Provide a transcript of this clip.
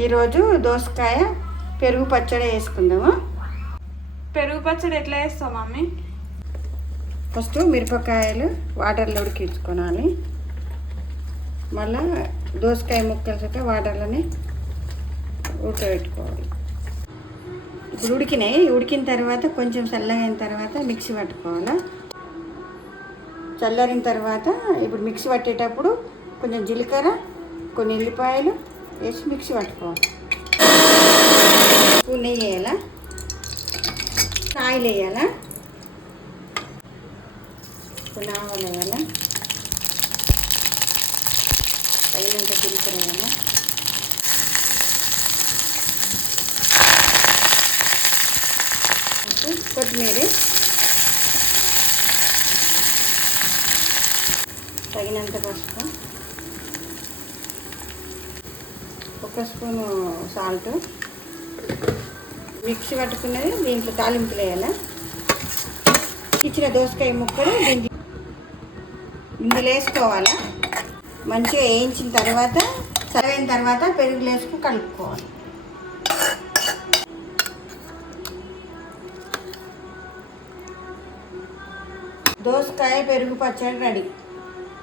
ఈరోజు దోసకాయ పెరుగు పచ్చడి వేసుకుందాము. పెరుగు పచ్చడి ఎట్లా వేస్తావు మమ్మీ? ఫస్ట్ మిరపకాయలు వాటర్లో ఉడికించుకోవాలి. మళ్ళీ దోసకాయ ముక్కలు చక్క వాటర్లోనే ఉడకబెట్టుకోవాలి. ఇప్పుడు ఉడికిన తర్వాత కొంచెం చల్లగైన తర్వాత మిక్సీ పట్టుకోవాలి. చల్లారిన తర్వాత ఇప్పుడు మిక్సీ పట్టేటప్పుడు కొంచెం జీలకర్ర, కొన్ని ఎల్లిపాయలు వేసి మిక్సీ పట్టుకోవాలి. స్పూన్ నెయ్యి వేయాలా, ఆయిల్ వేయాలా, కొన్ని ఆవాలు వేయాలా, తగినంత జీలకర్ర వేయాలా, కొత్తిమీర, తగినంత పసుపు, ఒక స్పూను సాల్ట్, మిక్సీ పట్టుకున్నది దీంట్లో తాలింపులు వేయాలి. ఇచ్చిన దోసకాయ ముక్కలు ఇందులో వేసుకోవాలా. మంచిగా వేయించిన తర్వాత చల్లైన తర్వాత పెరుగులు వేసుకుని కలుపుకోవాలి. దోసకాయ పెరుగు పచ్చడి రెడీ.